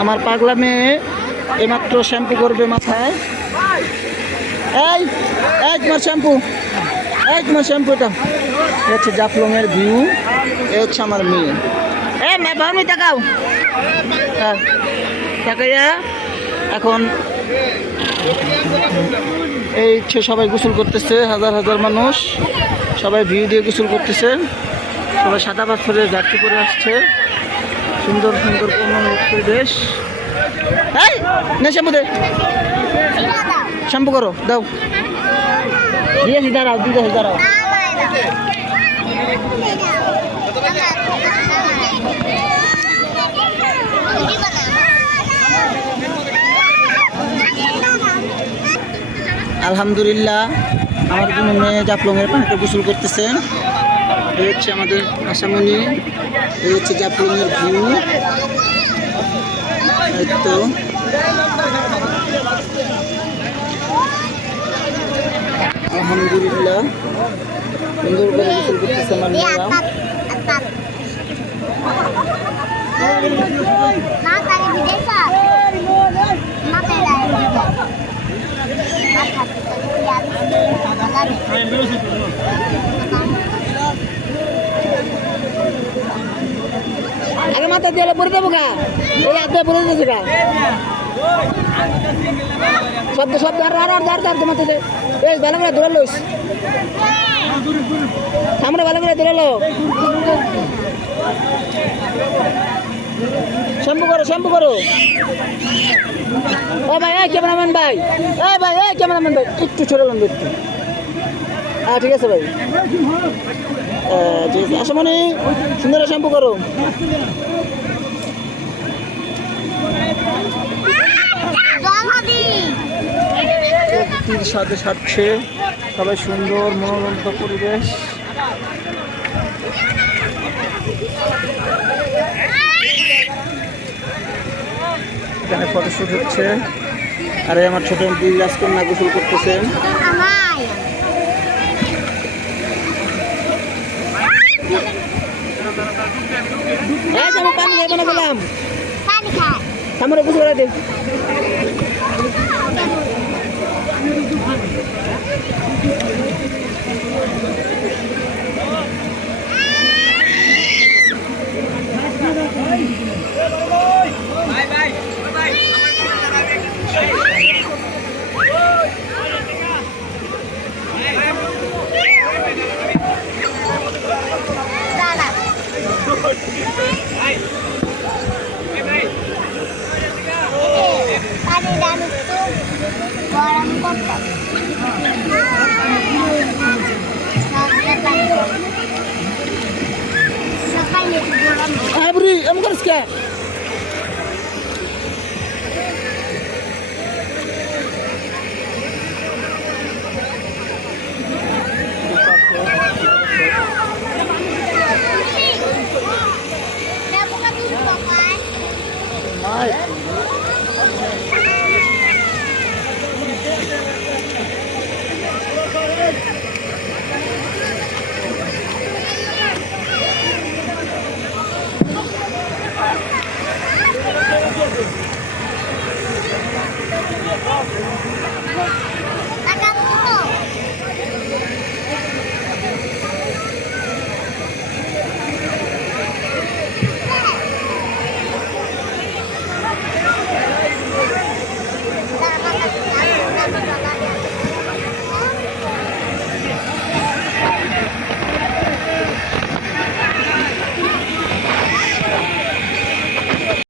আমার পাগলা মেয়ে এইমাত্র শ্যাম্পু করবে মাথায়। এই এই তোমার শ্যাম্পু, এই তোমার শ্যাম্পু। এটা হচ্ছে জাফলংয়ের ভিউ। এ হচ্ছে আমার মেয়ে। ভাবনি তাকাও, তাকাইয়া এখন এই সবাই গোসল করতেছে, হাজার হাজার মানুষ সবাই ভিউ দিয়ে গোসল করতেছে। সবাই সাদা পাথরের জার্সি করে আসছে, সুন্দর সুন্দর পরিবেশ। এই না শ্যাম্পু দে, শ্যাম্পু করো, দাও দিয়েছি, দাঁড়াও দিয়েছি, দাঁড়াও। আলহামদুলিল্লাহ আমার জন্য মেয়ে জাফলংয়ের পানিতে গোসল করতেছে। এই হচ্ছে আমাদের আশামণি, এই হচ্ছে জাফলংয়ের ভিউ। তো আলহামদুলিল্লাহ সুন্দর করে গোসল করতেছে আমার মেয়েরা। আগে মাথা দিয়ে পরে দেবো গা, এই হাতে পরে দিয়েছে গা, শব্দ শব্দ আর মাথাতে বেশ ভালো করে ধরে লোস, সামনে ভালো করে ধরে লো। শ্যাম্পু করো, শ্যাম্পু করো। ও ভাই, এই ক্যামেরাম্যান ভাই, এই ভাই, এই ক্যামেরাম্যান ভাই, একটু ছোট লম্বা একটু। হ্যাঁ ঠিক আছে ভাই, ঠিক আছে। আশামণি সুন্দর শ্যাম্পু করো। প্রকৃতির সাথে সাথে সবাই সুন্দর মনোরম পরিবেশ। এখানে ফটোশুট হচ্ছে, আর আমার ছোট দুই রাজকন্যা গোসল করতেছেন। পানি খাইব না বললাম, আমরা গোসল করে দেব। Abri, em garis ka? Hai.